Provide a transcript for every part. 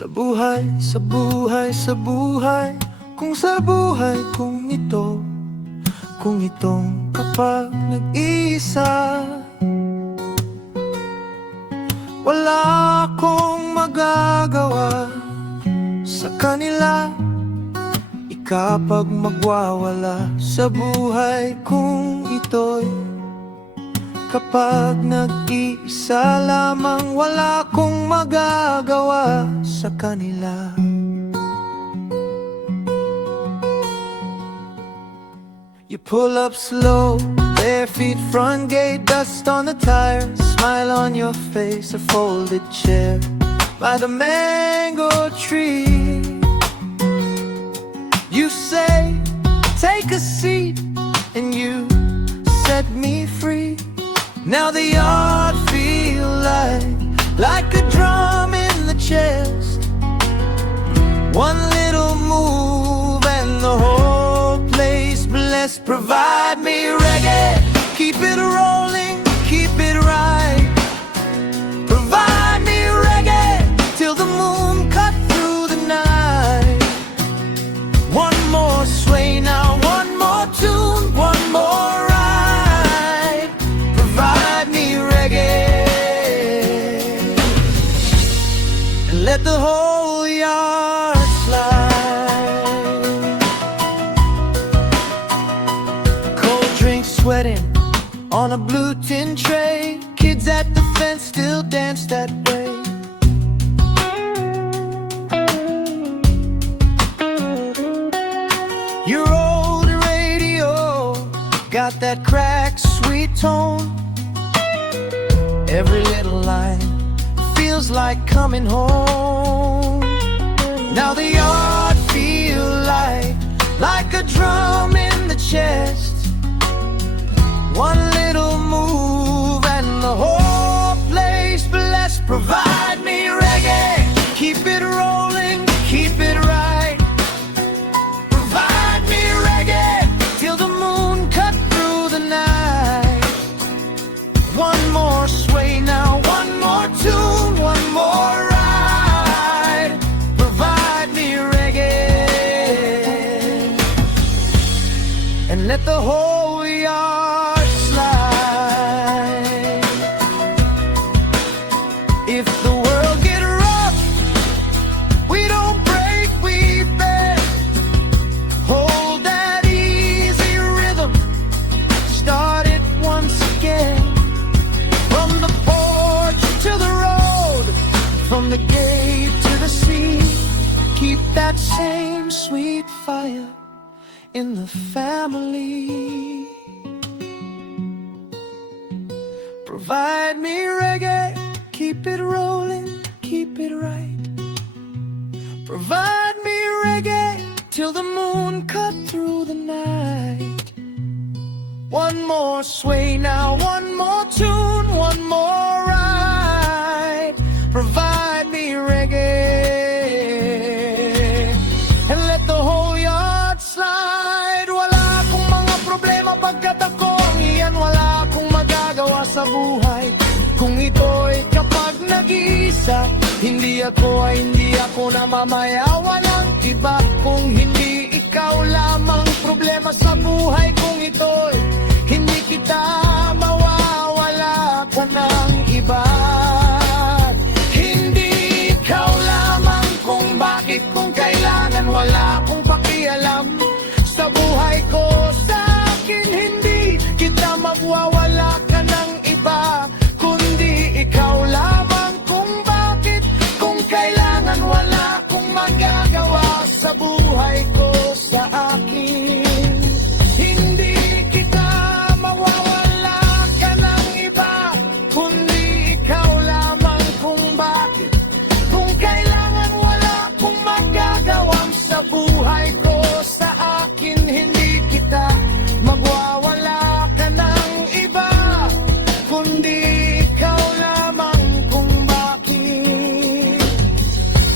Sa buhay, sa buhay, sa buhay, kung sa buhay kung ito, kung itong kapag nag-iisa, wala akong magagawa sa kanila. Kapag magwawala sa buhay kung ito'y kapag nag-iisa lamang, wala akong magagawa sa kanila. You pull up slow, bare feet, front gate, dust on the tires, smile on your face, a folded chair by the mango tree. You say, take a seat, and you set me free. Now the yard feel like a drum in the chest. One little move and the whole place blessed. Provide me reggae, keep it rolling, keep it right. Provide me reggae till the moon cut through the night. One more sway now, one more tune, one more ride. Provide me reggae and let the whole yard slide. Cold drink sweating on a blue tin tray. Kids at the fence still dance that way. Your old radio got that cracked sweet tone. Every little line feels like coming home. Now the yard feel like a drum in the chest. One little move and the whole place blessed. Provide me reggae, keep it rolling, keep it right. Provide me reggae till the moon cut through the night. One more sway now, one more tune, one more ride. Provide me reggae and let the whole yard slide. If the world get rough, we don't break, we bend. Hold that easy rhythm, start it once again. From the porch to the road, from the gate to the sea, keep that same sweet fire in the family. Provide me reggae, keep it rolling, keep it right. Provide me reggae till the moon cut through the night. One more sway now, one more tune, one more ride. Provide me reggae and let the whole yard slide. Wala akong mga problema pagkat ako ang iyan. Wala akong magagawa sa buhay kung ito'y kapag nag-iisa. Hindi ako namamaya, walang iba kung hindi ikaw lamang. Problema sa buhay kung ito'y hindi kita mawawala ka ng iba. Hindi ikaw lamang kung bakit, kung kailangan, wala akong pakialam sa buhay ko. Sa akin hindi kita mawawala ka ng iba, kundi ikaw lamang kung bakit, kung kailangan, wala akong magagawa sa buhay ko. Sa akin hindi kita mawawala ka ng iba, kundi ikaw lamang kung bakit, kung kailangan, wala akong magagawa sa buhay ko. Sa akin hindi kita magwawala ka ng iba, kundi ikaw lamang kung bakit,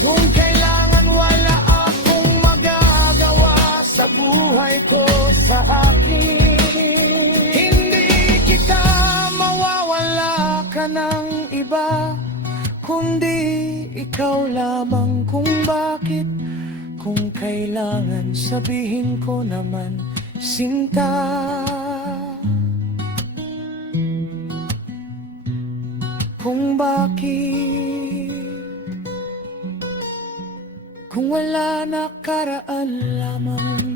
kung kailangan, wala akong magagawa sa buhay ko. Sa akin hindi kita mawawala ka ng iba, kundi ikaw lamang kung bakit. Kung kailangan sabihin ko naman, sinta. Kung bakit, kung wala nakaraan lamang.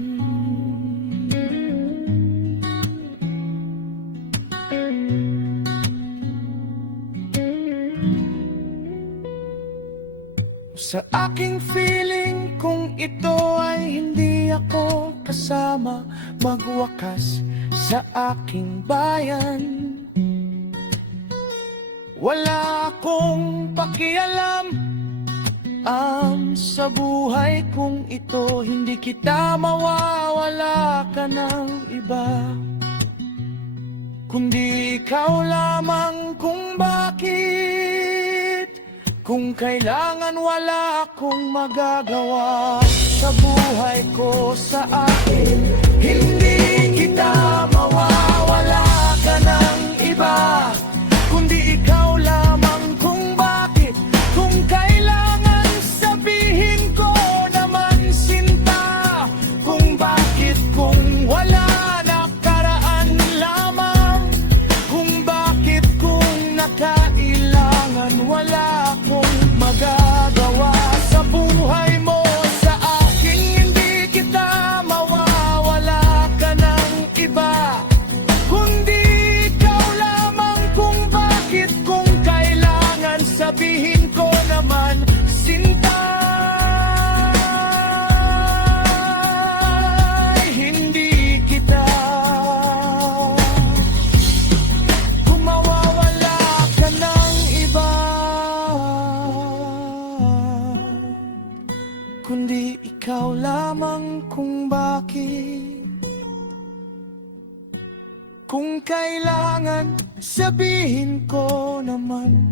Sa aking feeling, kung ito ay hindi ako kasama, magwakas sa aking bayan. Wala akong pakialam sa buhay kung ito, hindi kita mawawala ka ng iba. Kundi ikaw lamang kung bakit. Kung kailangan wala akong magagawa sa buhay ko, sa akin, hindi kita mawawala ka ng iba. Kundi ikaw lamang kung bakit. Kung kailangan sabihin ko naman, sinta. Kung bakit, kung wala nakaraan lamang. Kung bakit, kung nakailangan wala akong magagawa sa buhay mo, sa akin, hindi kita mawawala ka ng iba. Kundi ikaw lamang kung bakit. Kung kailangan sabihin ko naman, sinta. Hindi kita kung mawawala ka ng iba. Kundi ikaw lamang kung bakit. Kung kailangan sabihin ko naman,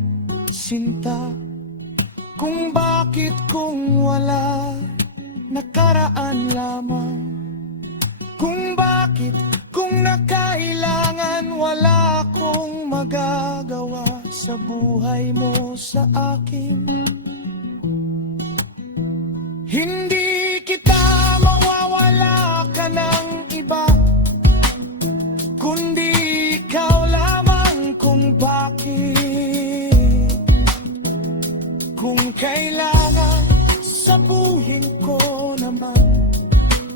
sinta. Kung bakit, kung wala nakaraan lamang. Kung bakit, kung nakailangan wala akong magagawa sa buhay mo, sa akin.